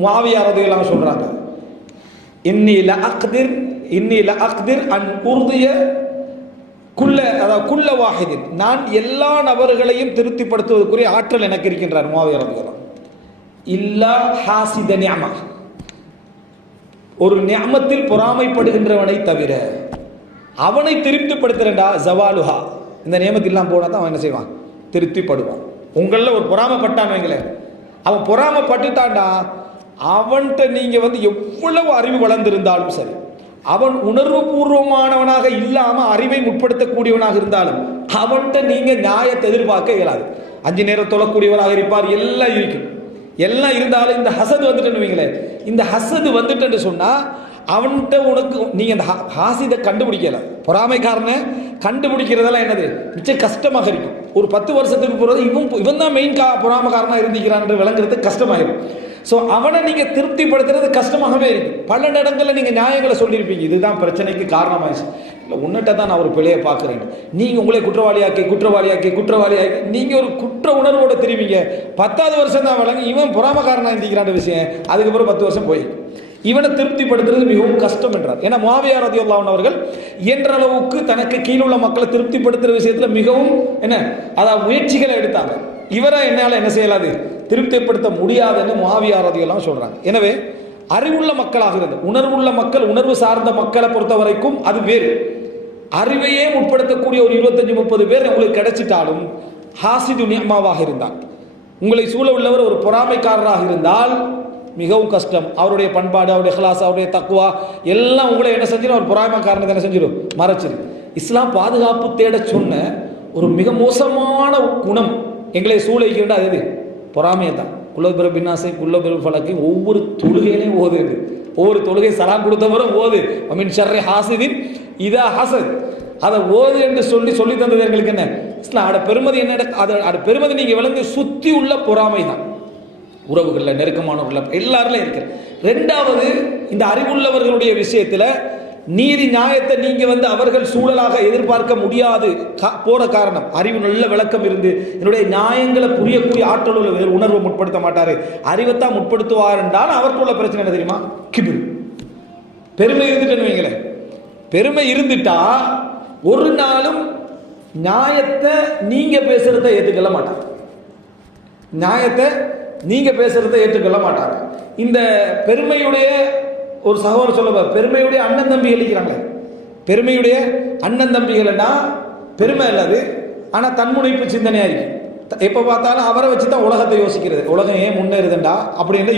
முஆவியா ரலியல்லாஹு சொல்றாங்க, இன்னி ல அக்திர் அன் உர்திய குல்ல வாஹிதின், நான் எல்லா நபர்களையும் திருப்திப்படுத்துவதற்குரிய ஆற்றல் எனக்கு இருக்கின்றார் முஆவியா ரலியல்லாஹு. இல்லா ஹாசித நிஅமா, ஒரு நிஅமத்தில் பொறாமைப்படுகின்றவனை தவிர. அவனை திருப்திப்படுத்துறேன்டா ஜவாலுஹா, இந்த நியமத்திலாம் போனா தான் அவன் என்ன செய்வான், திருப்திப்படுவான். உங்களில் ஒரு பொறாமப்பட்டான் வைங்களேன், அவன் பொறாமப்பட்டுட்டான்டா, அவன்கிட்ட நீங்க எவ்வளவு அறிவு வளர்ந்திருந்தாலும் சரி, அவன் உணர்வு பூர்வமானவனாக இல்லாம அறிவை முற்படுத்தக்கூடியவனாக இருந்தாலும் அவன்கிட்ட நீங்க நியாயத்தை எதிர்பார்க்க இயலாது. 5 நேரம் தொழக்கூடியவராக இருப்பார், எல்லாம் இருக்கும், எல்லாம் இருந்தாலும் இந்த ஹசது வந்துட்டு வைங்களேன், இந்த ஹசது வந்துட்டு சொன்னா அவன்கிட்ட உனக்கு நீங்க அந்த ஹாசிதை கண்டுபிடிக்கல, பொறாமைக்காரனை கண்டுபிடிக்கிறதெல்லாம் என்னது மிச்சம் கஷ்டமாக இருக்கும். ஒரு 10 வருஷத்துக்கு போறது இவன் தான் மெயின் பொறாமைக்காரனா இருந்திக்கிறான் என்று விளங்குறது கஷ்டமாயிடும். ஸோ அவனை நீங்க திருப்திப்படுத்துறது கஷ்டமாகவே இருக்கு. பல இடங்களில் நீங்க நியாயங்களை சொல்லியிருப்பீங்க, இதுதான் பிரச்சனைக்கு காரணமாயிடுச்சு, இல்லை உன்னிட்ட தான் நான் ஒரு பிழையை பார்க்குறேன், நீங்க உங்களை குற்றவாளியாக்கி நீங்க ஒரு குற்ற உணர்வோட தெரிவிங்க. 10வது வருஷம் தான் விளங்கி இவன் பொறாமக்காரனா இருந்திக்கிறான் விஷயம், அதுக்கப்புறம் 10 வருஷம் போய் இவனை திருப்திப்படுத்துறது மிகவும் கஷ்டம் என்றார். ஏன்னா முஆவியா ரலியல்லாஹு அன்ஹு அவர்கள் என்ற அளவுக்கு தனக்கு கீழுள்ள மக்களை திருப்திப்படுத்துற விஷயத்துல மிகவும் முயற்சிகளை எடுத்தாங்க. இவரை என்னால் என்ன செய்யலாது, திருப்திப்படுத்த முடியாதுன்னு முஆவியா ரலியல்லாஹு அன்ஹு சொல்றாங்க. எனவே அறிவுள்ள மக்களாக இருந்த உணர்வுள்ள மக்கள், உணர்வு சார்ந்த மக்களை பொறுத்த வரைக்கும் அது வேறு. அறிவையே முற்படுத்தக்கூடிய ஒரு 25-30 பேர் உங்களுக்கு கிடைச்சிட்டாலும் ஹாசிது நிஅமாவாக இருந்தால், உங்களை சூழ உள்ளவர் ஒரு பொறாமைக்காரராக இருந்தால் மிகவும் கஷ்டம். அவருடைய பண்பாடு, அவருடைய இஹ்லாஸ், அவருடைய தக்வா எல்லாம் உங்களை என்ன செஞ்சிடும், ஒரு பொறாமைக்காரனை என்ன செஞ்சிடும், மறைச்சிடும். இஸ்லாம் பாதுகாப்பு தேட சொன்ன ஒரு மிக மோசமான குணம் எங்களை சூழலிக்கின்ற அது பொறாமையை தான். குல்லபிர பின்னாசை குல்லபிர ஃபலக்கை ஒவ்வொரு தொழுகையிலையும் ஓதுது, ஒவ்வொரு தொழுகை சலாம் கொடுத்தவரும் ஓது அமீன் ஷர்ரி ஹாசிதின் இதா ஹசத், அதை ஓது என்று சொல்லி தந்தது எங்களுக்கு என்ன இஸ்லாம். அட பெருமதி என்ன, அட பெருமதி நீங்க விளங்கு சுத்தி உள்ள பொறாமை தான், உறவுகளில் நெருக்கமானவர்கள் எல்லாருலையும் இருக்கு. 2வது, இந்த அறிவுள்ளவர்களுடைய விஷயத்தில் நீதி நியாயத்தை நீங்க அவர்கள் சூழலாக எதிர்பார்க்க முடியாது போற காரணம், அறிவு நல்ல விளக்கம் இருந்து என்னுடைய நியாயங்களை புரியக்கூடிய ஆற்றல் உள்ள வேறு உணர்வை முற்படுத்த மாட்டாரு, அறிவைத்தான் முற்படுத்துவார் என்றால் அவருக்குள்ள பிரச்சனை என்ன தெரியுமா, கிபிர், பெருமை இருந்துட்டு வைங்களேன். பெருமை இருந்துட்டா ஒரு நாளும் நியாயத்தை நீங்க பேசுறத ஏற்றுக்கொள்ள மாட்டாங்க, நியாயத்தை நீங்க பேசுறதை ஏற்றுக்கொள்ள மாட்டாங்க. இந்த பெருமையுடைய ஒரு சகோதரர் சொல்லுவார், பெருமையுடைய அண்ணன் தம்பி எழுக்கிறாங்களே, பெருமையுடைய அண்ணன் தம்பிகள்னா பெருமை இல்லாது ஆனா தன்முனைப்பு சிந்தனையா இருக்கு. எப்ப பார்த்தாலும் அவரை வச்சுதான் உலகத்தை யோசிக்கிறது, உலகம் ஏன் முன்னேறுதுண்டா அப்படின்னு